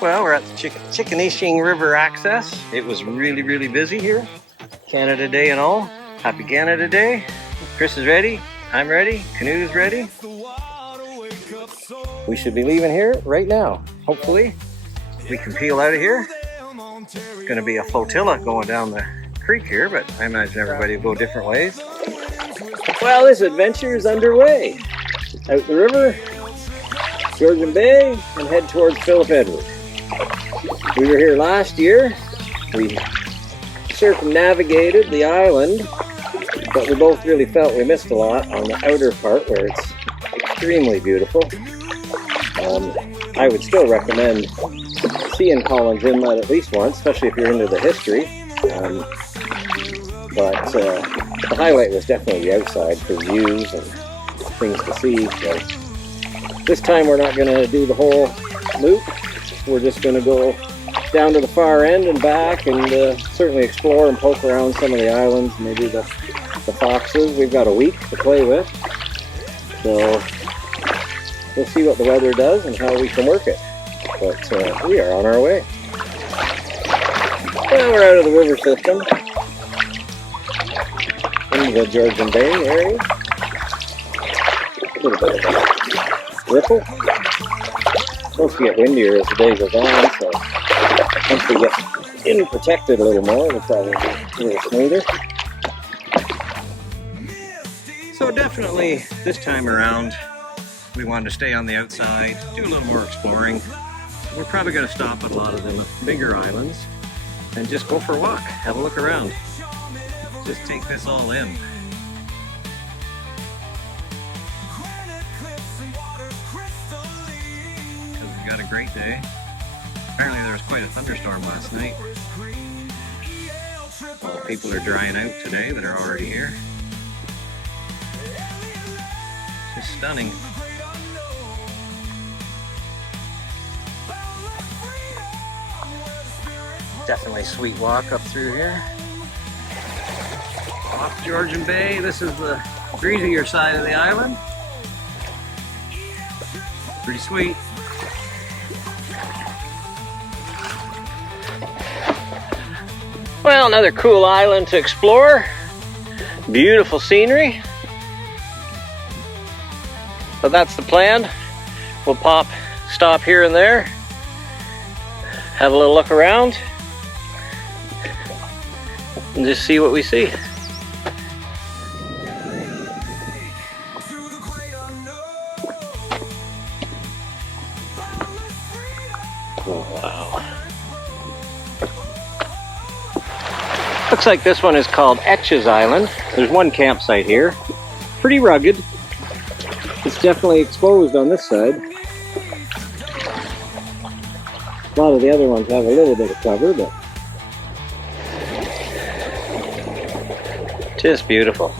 Well, we're at the Chickanishing River access. It was really busy here. Canada Day and all. Happy Canada Day. Chris is ready. I'm ready. Canoe's ready. We should be leaving here right now. Hopefully, we can peel out of here. It's going to be a flotilla going down the creek here, but I imagine everybody will go different ways. Well, this adventure is underway. Out the river, Georgian Bay, and head towards Philip Edward. We were here last year. We circumnavigated the island, but we both really felt we missed a lot on the outer part where it's extremely beautiful. I would still recommend seeing Collins Inlet at least once, especially if you're into the history. But the highlight was definitely the outside for views and things to see. So this time we're not going to do the whole loop. We're just going to go down to the far end and back, and certainly explore and poke around some of the islands, maybe the foxes. We've got a week to play with, so we'll see what the weather does and how we can work it. But we are on our way. Well, we're out of the river system into the Georgian Bay area. A little bit of a ripple. It's supposed to get windier as the day goes on, so once we get in protected a little more, it'll probably be a little smoother. So definitely this time around, we wanted to stay on the outside, do a little more exploring. We're probably going to stop at a lot of the bigger islands and just go for a walk, have a look around. Just take this all in. Because we got a great day. Apparently there was quite a thunderstorm last night. Well, people are drying out today that are already here. Just stunning. Definitely a sweet walk up through here. Off Georgian Bay, this is the breezier side of the island. Pretty sweet. Well, another cool island to explore. Beautiful scenery. So that's the plan. We'll stop here and there, have a little look around, and just see what we see. Oh, wow. Looks like this one is called Etches Island. There's one campsite here. Pretty rugged. It's definitely exposed on this side. A lot of the other ones have a little bit of cover, but just beautiful.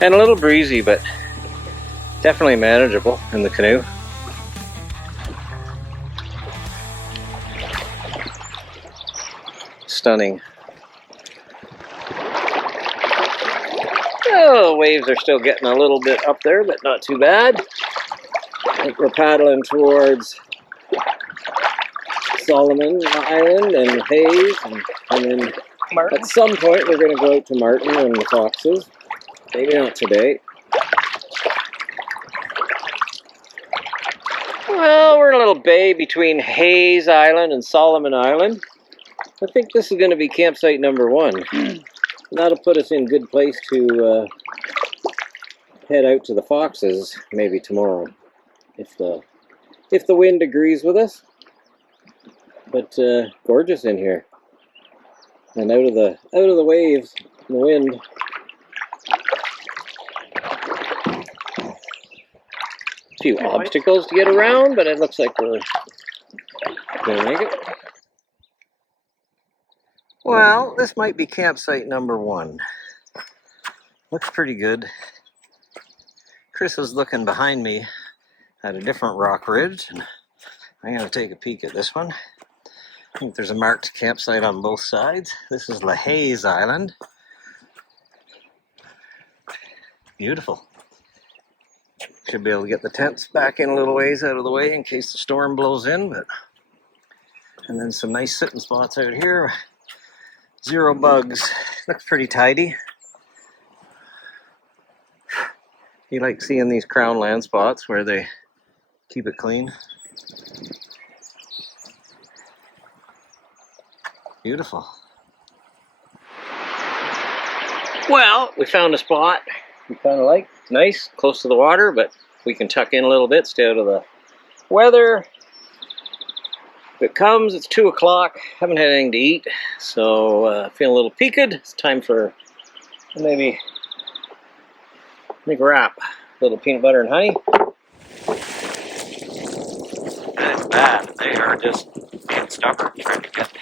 And a little breezy, but definitely manageable in the canoe. Stunning. Oh, the waves are still getting a little bit up there, but not too bad. I think we're paddling towards Solomon Island and Hayes, and then Martin. At some point we're going to go out to Martin and the foxes. Maybe not today. Well, we're in a little bay between Hayes Island and Solomon Island. I think this is going to be campsite number 1. That'll put us in good place to head out to the foxes maybe tomorrow, if the wind agrees with us. But gorgeous in here, and out of the waves, and the wind. A few obstacles to get around, but it looks like we're gonna make it. Well, this might be campsite number 1. Looks pretty good. Chris is looking behind me at a different rock ridge, and I'm going to take a peek at this one. I think there's a marked campsite on both sides. This is Hayes Island. Beautiful. Should be able to get the tents back in a little ways out of the way in case the storm blows in. And then some nice sitting spots out here. 0 bugs. Looks pretty tidy. You like seeing these crown land spots where they keep it clean. Beautiful. Well, we found a spot we kind of like. It's nice, close to the water, but we can tuck in a little bit, stay out of the weather. If it comes, it's 2 o'clock. Haven't had anything to eat, so feeling a little peaked. It's time for maybe make a wrap. A little peanut butter and honey. That is bad. They are just being stubborn, trying to get.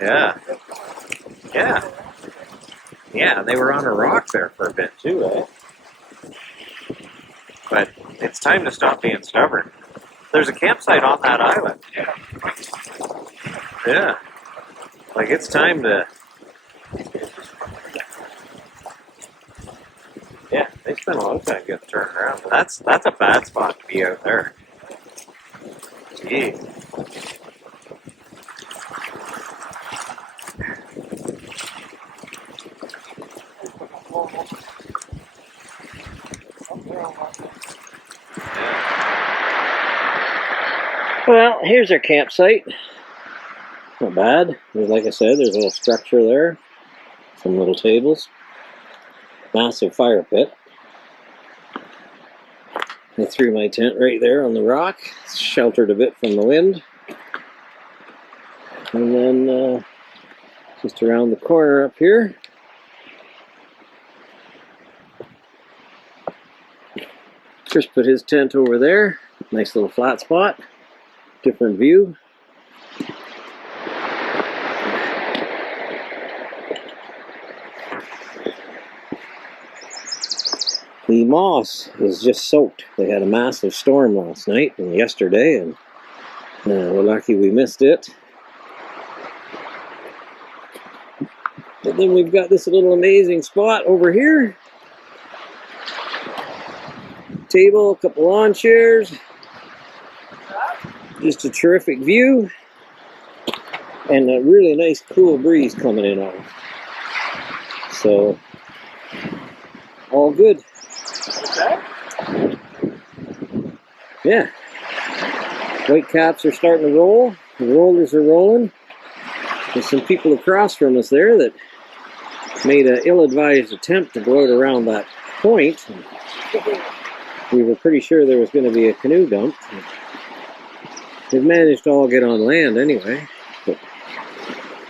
Yeah. Yeah. Yeah, they were on a rock there for a bit too, eh? But it's time to stop being stubborn. There's a campsite on that island. Yeah. Yeah. Like it's time to. Yeah, they spent a long time getting turned around. That's a bad spot to be out there. Gee. Well, here's our campsite. Not bad. Like I said, there's a little structure there. Some little tables. Massive fire pit. I threw my tent right there on the rock. It's sheltered a bit from the wind. And then just around the corner up here, Chris put his tent over there. Nice little flat spot. Different view. The moss is just soaked. They had a massive storm last night and yesterday, and we're lucky we missed it. And then we've got this little amazing spot over here. Table, a couple lawn chairs. Just a terrific view. And a really nice cool breeze coming in on it. So, all good. Yeah. Whitecaps are starting to roll. The rollers are rolling. There's some people across from us there that made an ill-advised attempt to go out around that point. We were pretty sure there was going to be a canoe dump. They've managed to all get on land anyway. But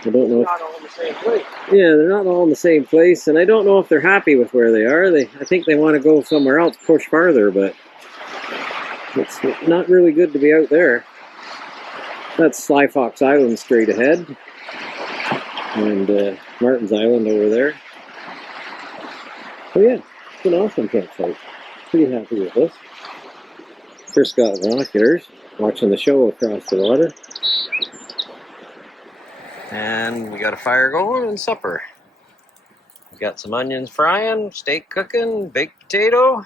I don't know. Not all in the same place. Yeah, they're not all in the same place, and I don't know if they're happy with where they are. I think they want to go somewhere else, push farther, but it's not really good to be out there. That's Sly Fox Island straight ahead, and Martin's Island over there. So yeah, it's an awesome campsite. Pretty happy with this. Chris got binoculars, watching the show across the water. And we got a fire going and supper. We got some onions frying, steak cooking, baked potato.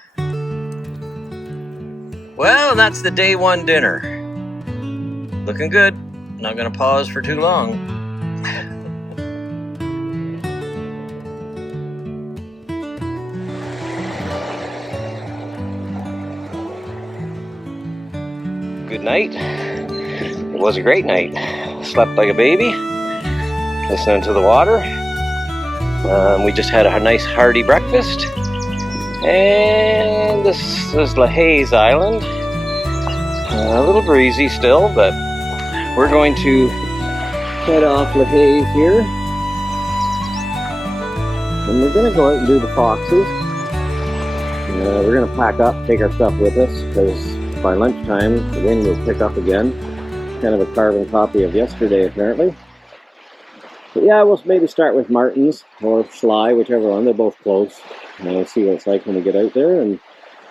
Well, that's the day one dinner. Looking good. Not gonna pause for too long. Good night. It was a great night. Slept like a baby, listening to the water. We just had a nice hearty breakfast. And this is LaHaye's Island. A little breezy still, but we're going to head off LaHaye's here. And we're going to go out and do the foxes. We're going to pack up, take our stuff with us, because by lunchtime the wind will pick up again. Kind of a carbon copy of yesterday, apparently. But yeah, we'll maybe start with Martin's or Sly, whichever one. They're both close. And we'll see what it's like when we get out there and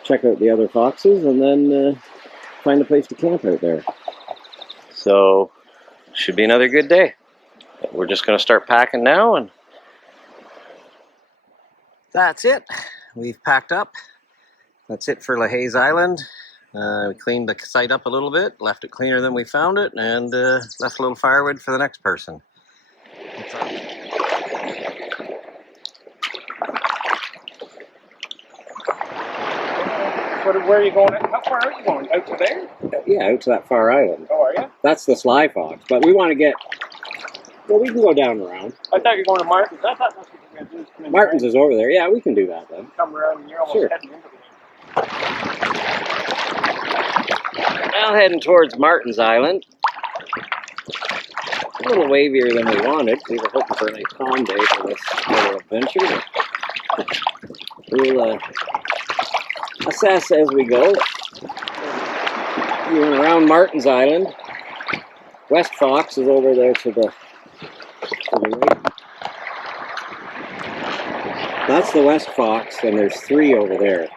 check out the other foxes, and then find a place to camp out there. So, should be another good day. We're just going to start packing now, and that's it. we've packed up. That's it for LaHaye's Island. We cleaned the site up a little bit, left it cleaner than we found it, and left a little firewood for the next person. Where are you going? How far are you going? Out to there? Yeah, out to that far island. Oh, are you? That's the Sly Fox, but we want to get... Well, we can go down and around. I thought you were going to Martin's. I thought that's what you were going to do. Come in Martin's right? is over there. Yeah, we can do that then. Come around and you're almost heading into the Now heading towards Martin's Island. A little wavier than we wanted. We were hoping for a nice calm day for this little adventure. But we'll assess as we go. We went around Martin's Island. West Fox is over there to the right. That's the West Fox, and there's 3 over there.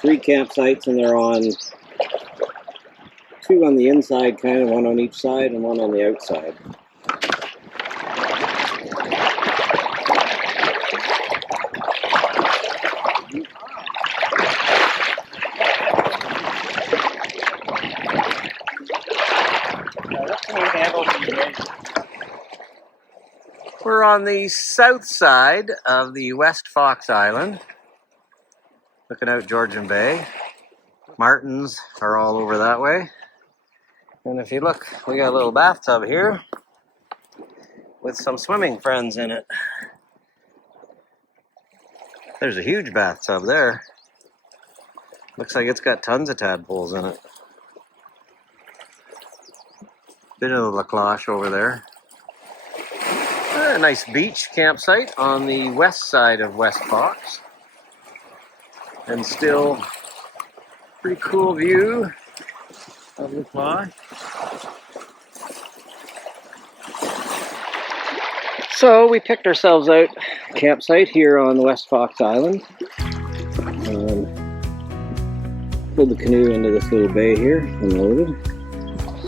3 campsites, and they're on 2 on the inside, kind of 1 on each side, and 1 on the outside. We're on the south side of the West Fox Island, looking out Georgian Bay. Martins are all over that way. And if you look, we got a little bathtub here with some swimming friends in it. There's a huge bathtub there. Looks like it's got tons of tadpoles in it. Bit of a cloche over there. A nice beach campsite on the west side of West Fox. And still pretty cool view of the fly. So we picked ourselves out a campsite here on the West Fox Island. Pulled the canoe into this little bay here, unloaded.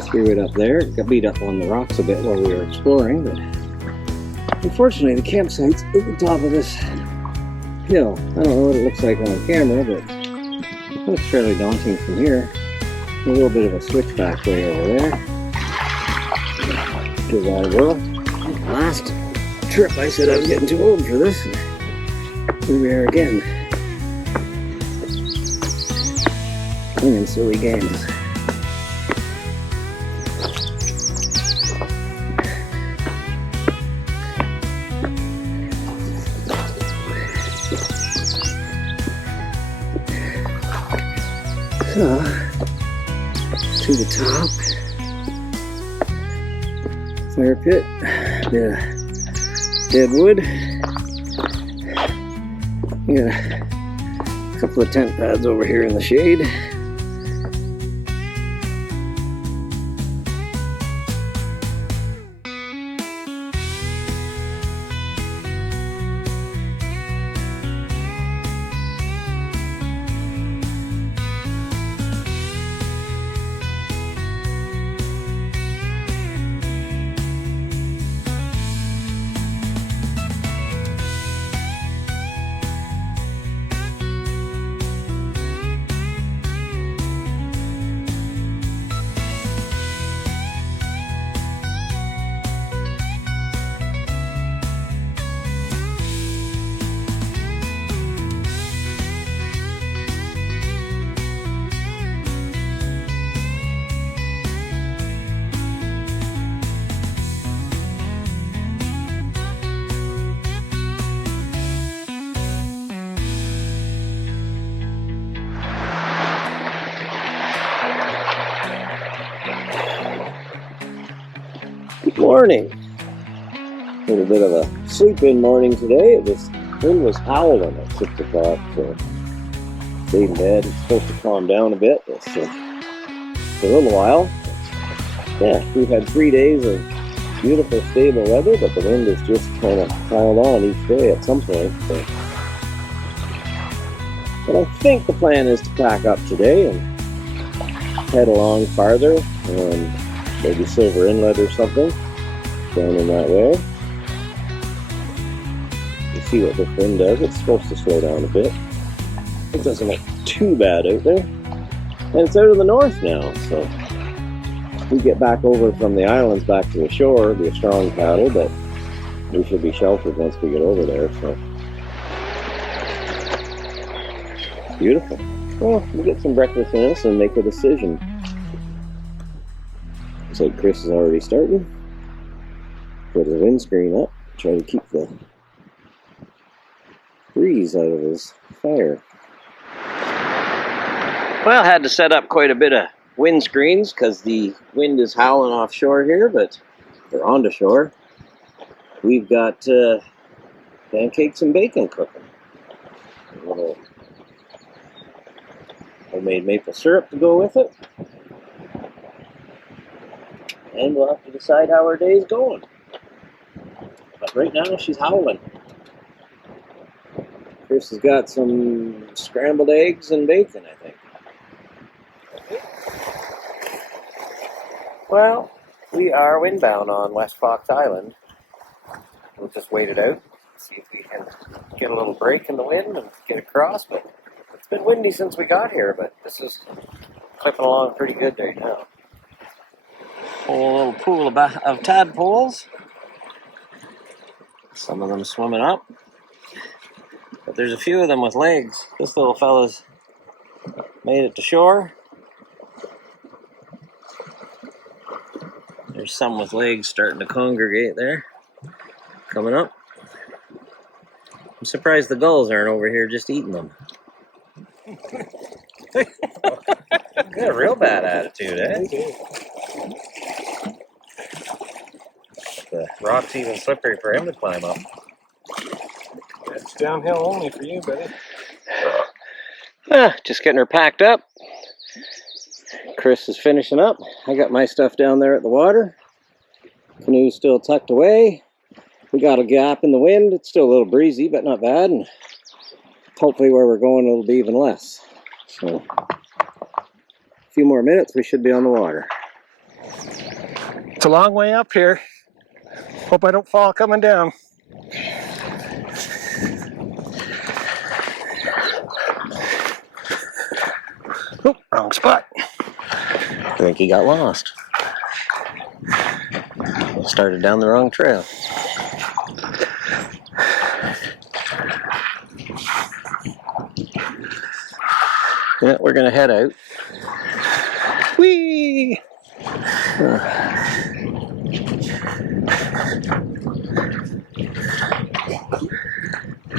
Threw it up there. Got beat up on the rocks a bit while we were exploring, but unfortunately the campsite's at the top of this hill. I don't know what it looks like on camera, but it looks fairly daunting from here. A little bit of a switchback way over there. Give that a whirl. Last trip I said I was getting too old for this. Here we are again. Playing silly games. So, to the top, fire pit, the dead wood. We got a couple of tent pads over here in the shade. Good morning. A little bit of a sleep-in morning today. The wind was howling at 6 o'clock, so stayed in bed. It's supposed to calm down a bit. It's, for a little while. Yeah, we've had 3 days of beautiful, stable weather, but the wind has just kind of piled on each day at some point. So. But I think the plan is to pack up today and head along farther, maybe Silver Inlet or something, down in that way. see what this wind does. It's supposed to slow down a bit. It doesn't look too bad out there. And it's out of the north now, so if we get back over from the islands back to the shore, it'll be a strong paddle, but we should be sheltered once we get over there, so. Beautiful. Well, we'll get some breakfast in us and make a decision. Looks like Chris is already starting. Put his windscreen up, try to keep the breeze out of his fire. Well, had to set up quite a bit of windscreens because the wind is howling offshore here, but we're onto shore. We've got pancakes and bacon cooking. A little homemade maple syrup to go with it. And we'll have to decide how our day's going. But right now, she's howling. Chris has got some scrambled eggs and bacon, I think. Well, we are windbound on West Fox Island. We'll just wait it out, see if we can get a little break in the wind and get across. But it's been windy since we got here, but this is clipping along pretty good right now. A little pool of tadpoles. Some of them swimming up. But there's a few of them with legs. This little fella's made it to shore. There's some with legs starting to congregate there. Coming up. I'm surprised the gulls aren't over here just eating them. Got a real bad attitude, eh? The rock's even slippery for him to climb up. It's downhill only for you, buddy. Just getting her packed up. Chris is finishing up. I got my stuff down there at the water. Canoe's still tucked away. We got a gap in the wind. It's still a little breezy, but not bad. And hopefully where we're going it'll be even less. So a few more minutes, we should be on the water. It's a long way up here. Hope I don't fall coming down. Oh, wrong spot. I think he got lost. Started down the wrong trail. Yeah, we're gonna head out. Whee!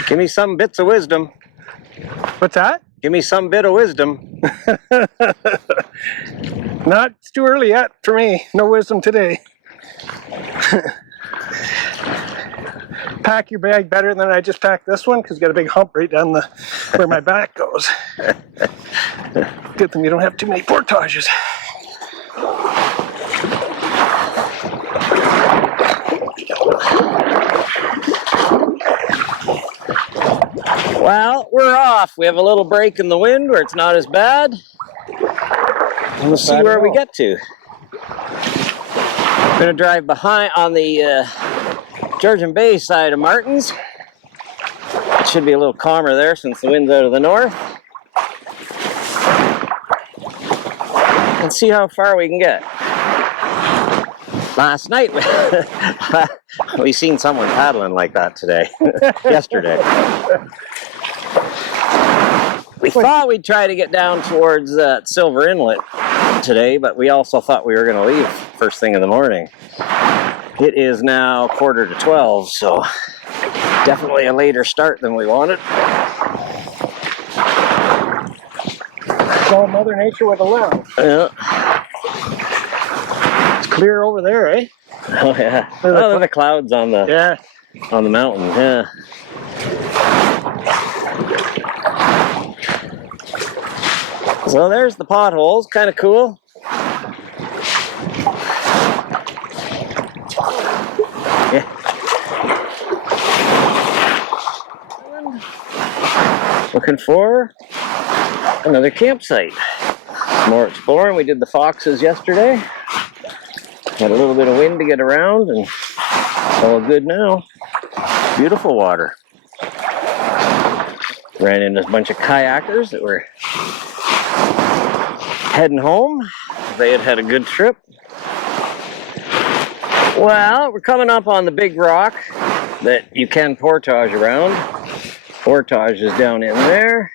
Give me some bits of wisdom. What's that? Give me some bit of wisdom. Not, it's too early yet for me. No wisdom today. Pack your bag better than I just packed this one because it's got a big hump right down the where my back goes. Good thing you don't have too many portages. Well, we're off. We have a little break in the wind where it's not as bad. And we'll see where we get to. I'm going to drive behind on the Georgian Bay side of Martin's. It should be a little calmer there since the wind's out of the north. And see how far we can get. Last night, we seen someone paddling like that today, yesterday. We thought we'd try to get down towards Silver Inlet today, but we also thought we were going to leave first thing in the morning. It is now 11:45, so definitely a later start than we wanted. All Mother Nature would allow. Yeah. It's clear over there, eh? Oh yeah. Oh, there are the clouds on the on the mountain. Yeah. So there's the potholes. Kind of cool. Yeah. Looking for another campsite. More exploring. We did the Foxes yesterday. Had a little bit of wind to get around, and it's all good now. Beautiful water. Ran into a bunch of kayakers that were heading home. They had had a good trip. Well, we're coming up on the big rock that you can portage around. Portage is down in there.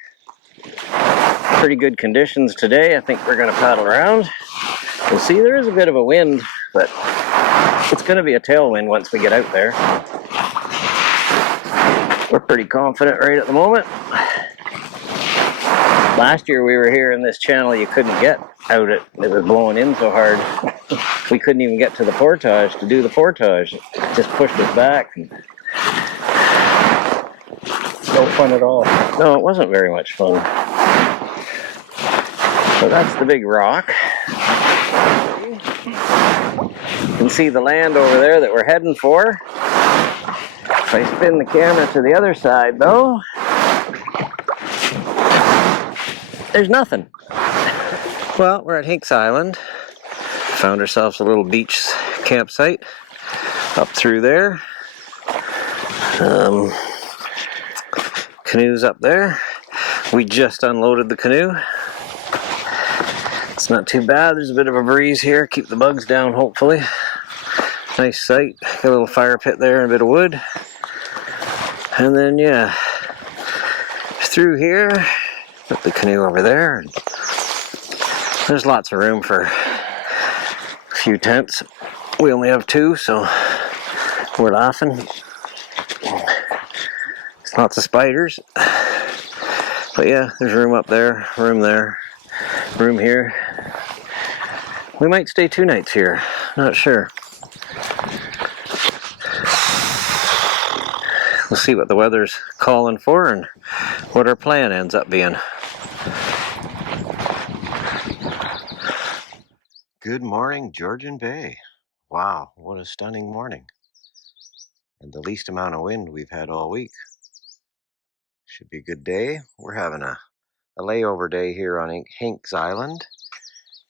Pretty good conditions today. I think we're going to paddle around. We'll see, there is a bit of a wind, but it's going to be a tailwind once we get out there. We're pretty confident right at the moment. Last year we were here in this channel, you couldn't get out it. It was blowing in so hard. We couldn't even get to the portage to do the portage. It just pushed us back. No fun at all. No, it wasn't very much fun. So that's the big rock. You can see the land over there that we're heading for. If I spin the camera to the other side though, there's nothing. Well, we're at Hinks Island. Found ourselves a little beach campsite up through there. Canoes up there. We just unloaded the canoe. It's not too bad. There's a bit of a breeze here. Keep the bugs down, hopefully. Nice sight. Got a little fire pit there and a bit of wood. And then, yeah, through here, put the canoe over there. There's lots of room for a few tents. We only have 2, so we're laughing. Lots of spiders. But yeah, there's room up there, room there, room here. We might stay 2 nights here, not sure. We'll see what the weather's calling for and what our plan ends up being. Good morning, Georgian Bay. Wow, what a stunning morning. And the least amount of wind we've had all week. Should be a good day. We're having a layover day here on Hinks Island.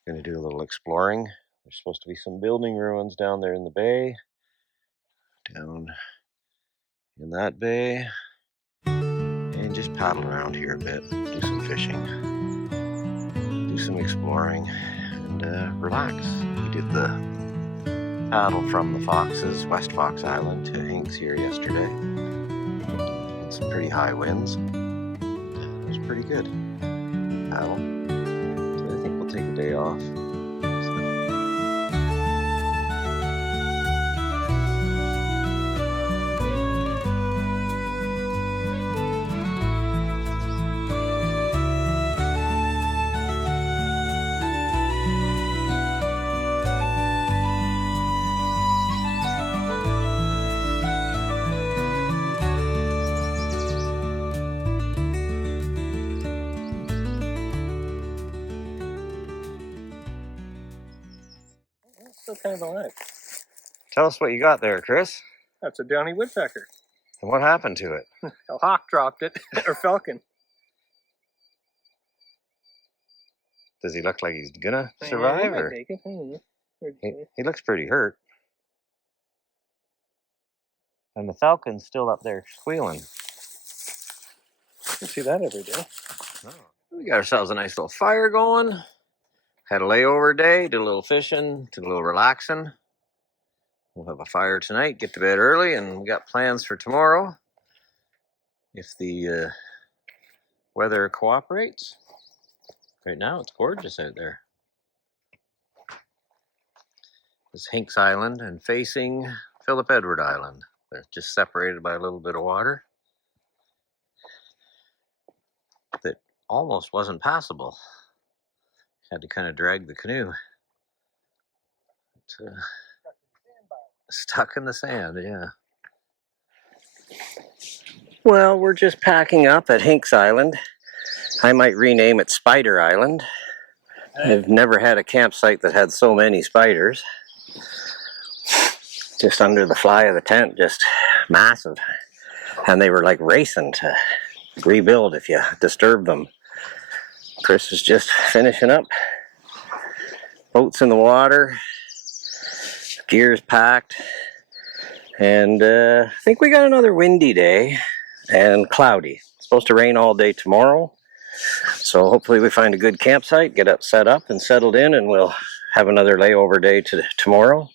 Going to do a little exploring. There's supposed to be some building ruins down there in the bay. Down in that bay. And just paddle around here a bit. Do some fishing. Do some exploring. And relax. We did the paddle from the Foxes, West Fox Island, to Hinks here yesterday. And some pretty high winds. It was pretty good. Paddle. So I think we'll take a day off. Still kind of alive. Tell us what you got there, Chris. That's a Downy Woodpecker. And what happened to it? A hawk dropped it, or falcon. Does he look like he's gonna survive? Or? Make it. I don't know. He looks pretty hurt. And the falcon's still up there squealing. You see that every day. Oh. We got ourselves a nice little fire going. Had a layover day, did a little fishing, did a little relaxing. We'll have a fire tonight, get to bed early, and we got plans for tomorrow. If the weather cooperates. Right now it's gorgeous out there. This is Hinks Island and facing Philip Edward Island. They're just separated by a little bit of water that almost wasn't passable. Had to kind of drag the canoe. Stuck in the sand, yeah. Well, we're just packing up at Hinks Island. I might rename it Spider Island. I've never had a campsite that had so many spiders. Just under the fly of the tent, just massive. And they were like racing to rebuild if you disturb them. Chris is just finishing up. Boats in the water. Gear's packed. And I think we got another windy day and cloudy. It's supposed to rain all day tomorrow. So hopefully we find a good campsite, get up, set up and settled in, and we'll have another layover day tomorrow.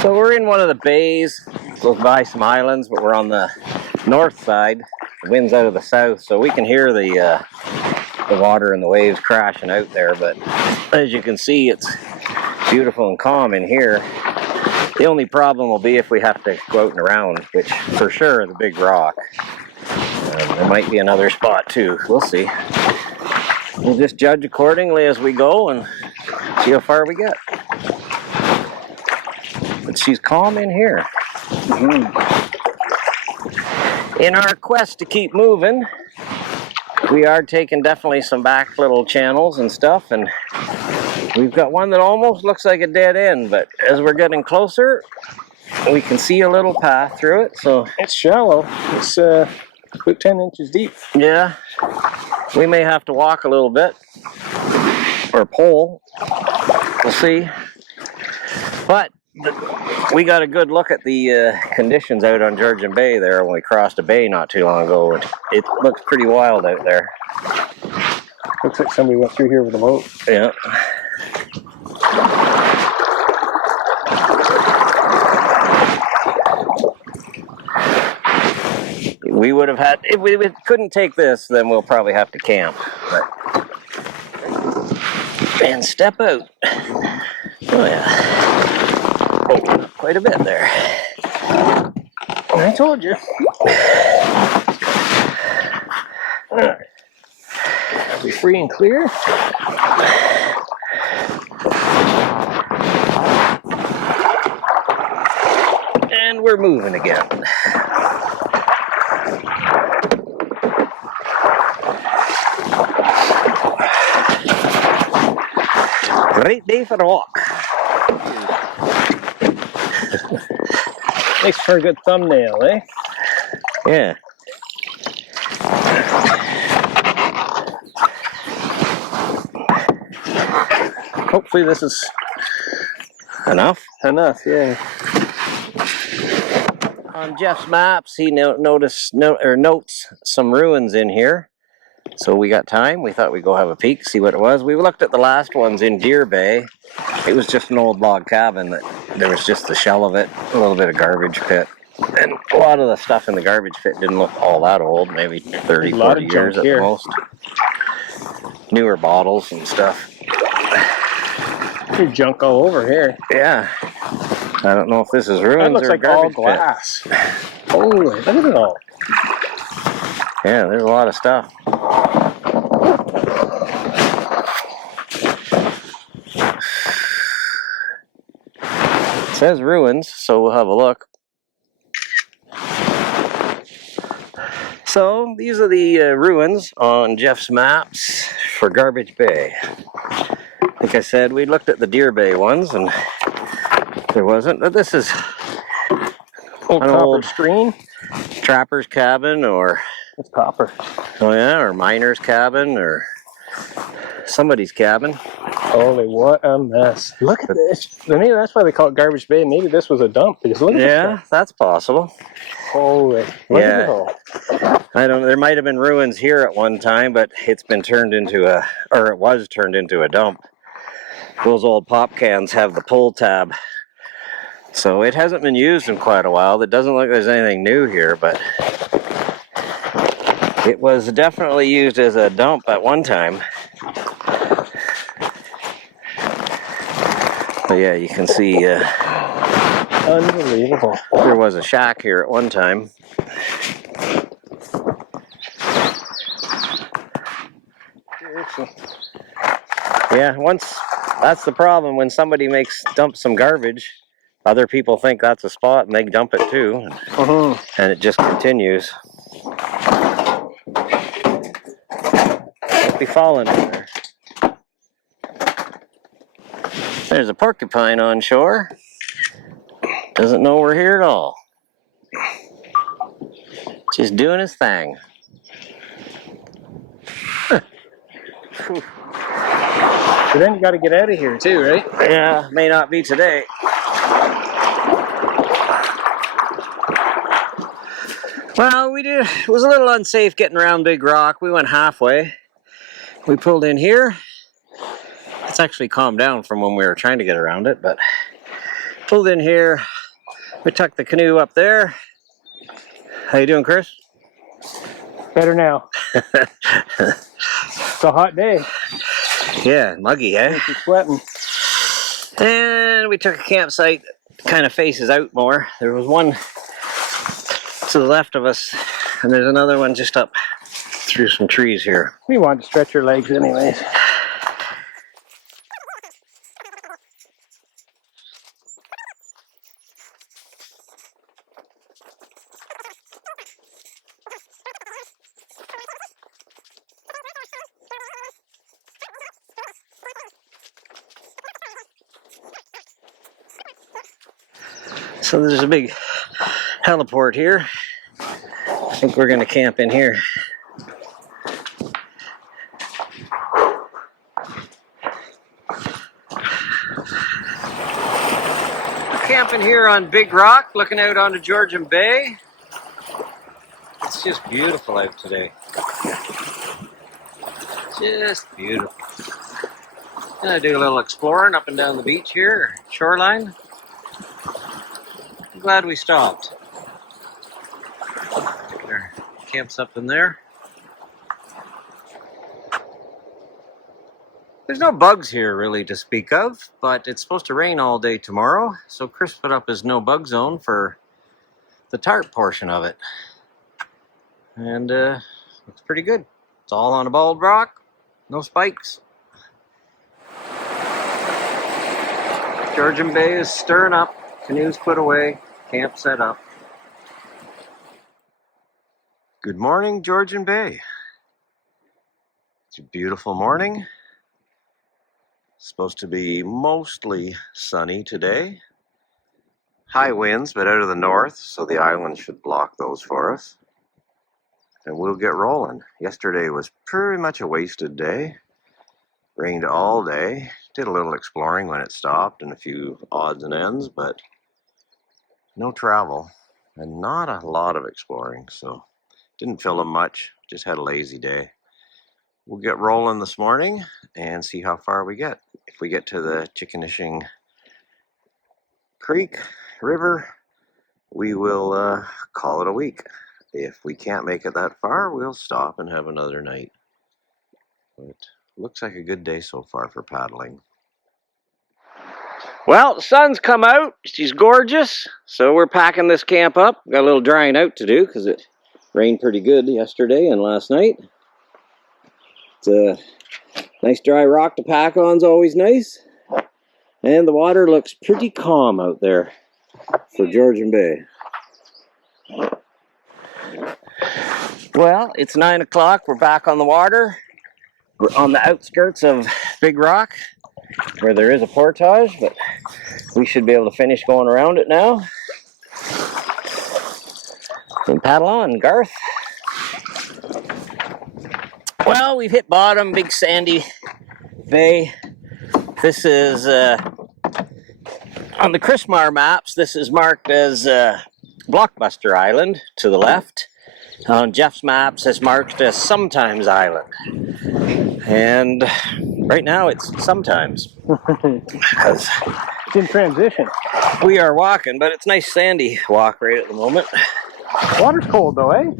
So we're in one of the bays, goes by some islands, but we're on the north side. The wind's out of the south, so we can hear the water and the waves crashing out there. But as you can see, it's beautiful and calm in here. The only problem will be if we have to go out and around, which for sure the big rock. There might be another spot too. We'll see. We'll just judge accordingly as we go and see how far we get. But she's calm in here. In our quest to keep moving, we are taking definitely some back little channels and stuff, and we've got one that almost looks like a dead end, but as we're getting closer, we can see a little path through it. So It's shallow. It's about 10 inches deep. yeah, we may have to walk a little bit or pole. We'll see. But we got a good look at the conditions out on Georgian Bay there when we crossed a bay not too long ago, and it looks pretty wild out there. Looks like somebody went through here with a boat. Yeah. We would have had, if we couldn't take this, then we'll probably have to camp. But, and step out. Oh yeah. Oh, quite a bit there. I told you. Are we free and clear? And we're moving again. Great day for a walk. Makes for a good thumbnail, eh? Yeah. Hopefully this is Enough? enough, yeah. On Jeff's maps, he notes some ruins in here. So we got time. We thought we'd go have a peek, see what it was. We looked at the last ones in Deer Bay. It was just an old log cabin that there was just the shell of it, a little bit of garbage pit. And a lot of the stuff in the garbage pit didn't look all that old, maybe 30, 40 years at the most. Newer bottles and stuff. There's junk all over here. Yeah. I don't know if this is ruins That looks or like all garbage glass. Holy, look at it all. Yeah, there's a lot of stuff. It says ruins, so we'll have a look. So these are the ruins on Jeff's maps for Garbage Bay. Like I said, we looked at the Deer Bay ones and there wasn't. But this is Old an copper old screen. trapper's cabin, or It's copper. oh yeah, or miner's cabin, or somebody's cabin. Holy, what a mess. Look at this. Maybe that's why they call it Garbage Bay. Maybe this was a dump. Because look at this Yeah, stuff. that's possible. Holy. Look at it Yeah. all. I don't know. There might have been ruins here at one time, but it's been turned into it was turned into a dump. Those old pop cans have the pull tab. So it hasn't been used in quite a while. It doesn't look like there's anything new here, but it was definitely used as a dump at one time. But yeah, you can see Unbelievable. there was a shack here at one time. Yeah, that's the problem. When somebody dumps some garbage, other people think that's a spot and they dump it too. And it just continues. Don't be falling in there. There's a porcupine on shore. Doesn't know we're here at all. Just doing his thing. But then you got to get out of here too, right? Yeah, may not be today. Well, it was a little unsafe getting around Big Rock. We went halfway. We pulled in here. It's actually calmed down from when we were trying to get around it, but pulled in here. We tucked the canoe up there. How you doing, Chris? Better now. It's a hot day. Yeah, muggy, eh? Makes you sweating. And we took a campsite that kind of faces out more. There was one to the left of us, and there's another one just up through some trees here. We want to stretch your legs anyways. So there's a big heliport here. I think we're going to camp in here. We're camping here on Big Rock, looking out onto Georgian Bay. It's just beautiful out today. Just beautiful. Gonna do a little exploring up and down the beach here, shoreline. I'm glad we stopped. Our camp's up in there. There's no bugs here really to speak of, but it's supposed to rain all day tomorrow, so Chris put up his no bug zone for the tarp portion of it. And looks pretty good. It's all on a bald rock, no spikes. Georgian Bay is stirring up, canoes put away, camp set up. Good morning, Georgian Bay. It's a beautiful morning. It's supposed to be mostly sunny today. High winds, but out of the north, so the island should block those for us. And we'll get rolling. Yesterday was pretty much a wasted day. Rained all day. Did a little exploring when it stopped and a few odds and ends, but no travel and not a lot of exploring, so didn't film much, just had a lazy day. We'll get rolling this morning and see how far we get. If we get to the Chickanishing Creek River, we will call it a week. If we can't make it that far, we'll stop and have another night. But looks like a good day so far for paddling. Well, the sun's come out. She's gorgeous. So we're packing this camp up. Got a little drying out to do because it rained pretty good yesterday and last night. It's a nice dry rock to pack on is always nice. And the water looks pretty calm out there for Georgian Bay. Well, it's 9 o'clock. We're back on the water. We're on the outskirts of Big Rock, where there is a portage, but we should be able to finish going around it now. And paddle on, Garth. Well, we've hit bottom, big sandy bay. This is, on the Chrismar maps, this is marked as Blockbuster Island to the left. On Jeff's maps, it's marked as Sometimes Island. And right now it's sometimes. It's in transition. We are walking, but it's nice sandy walk right at the moment. Water's cold though, eh?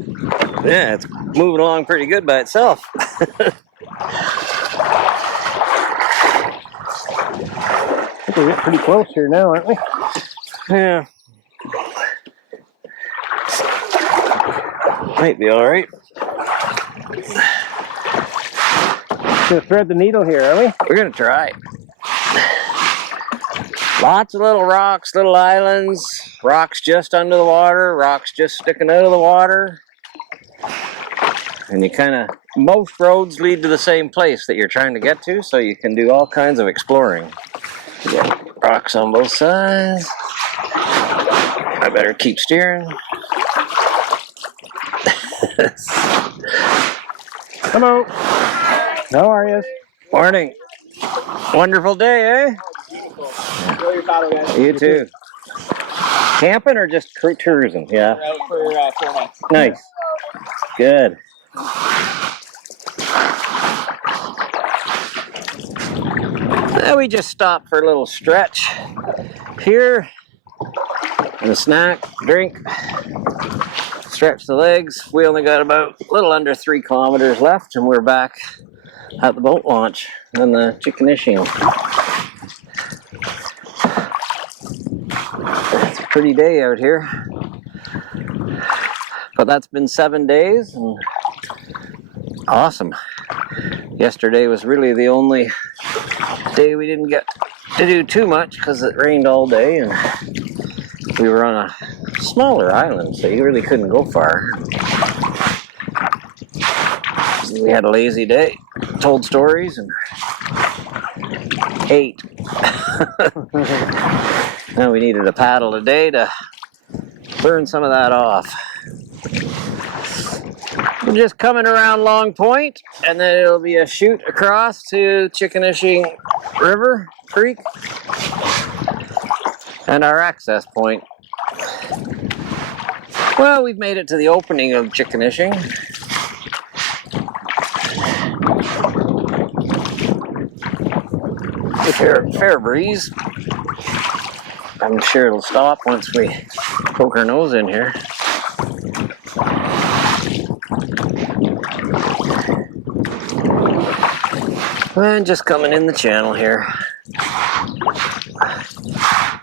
Yeah, it's moving along pretty good by itself. I think we're getting pretty close here now, aren't we? Yeah. Might be alright. Gonna thread the needle here, are we? We're gonna try. Lots of little rocks, little islands, rocks just under the water, rocks just sticking out of the water. And you kind of, most roads lead to the same place that you're trying to get to, so you can do all kinds of exploring. You got rocks on both sides. I better keep steering. Hello. How are you? Morning. Wonderful day, eh? Enjoy your paddle, guys. You too. Camping or just tourism? Yeah. We're out for 4 months. Nice. Good. We just stopped for a little stretch here. And a snack, drink. Stretch the legs. We only got about a little under 3 kilometers left, and we're back at the boat launch on the Chickasha. It's a pretty day out here, but that's been 7 days and awesome. Yesterday was really the only day we didn't get to do too much because it rained all day and we were on a smaller island, so you really couldn't go far. We had a lazy day, told stories and ate. Now we needed a paddle today to burn some of that off. We're just coming around Long Point, and then it'll be a shoot across to Chickasha River Creek and our access point. Well, we've made it to the opening of Chickasha. Fair breeze. I'm sure it'll stop once we poke our nose in here. And just coming in the channel here.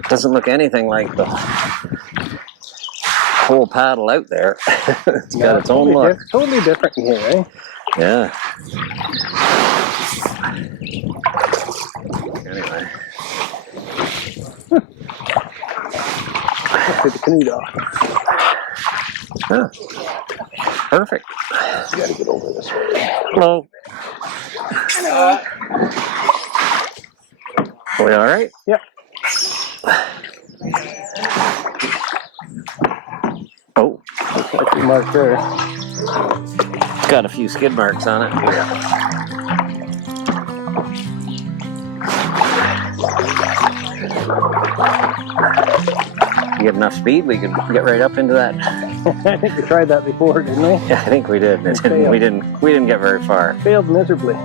Doesn't look anything like the whole paddle out there. It's got its own look. Totally different in here, eh? Yeah. Anyway. Let's the canoe dock. Huh. Perfect. You gotta get over this way. Hello. Are we all right? Yep. Oh, Looks like we marked there. got a few skid marks on it. You get enough speed, we could get right up into that. I think we tried that before, didn't we? Yeah, I think we did. We didn't get very far. Failed miserably.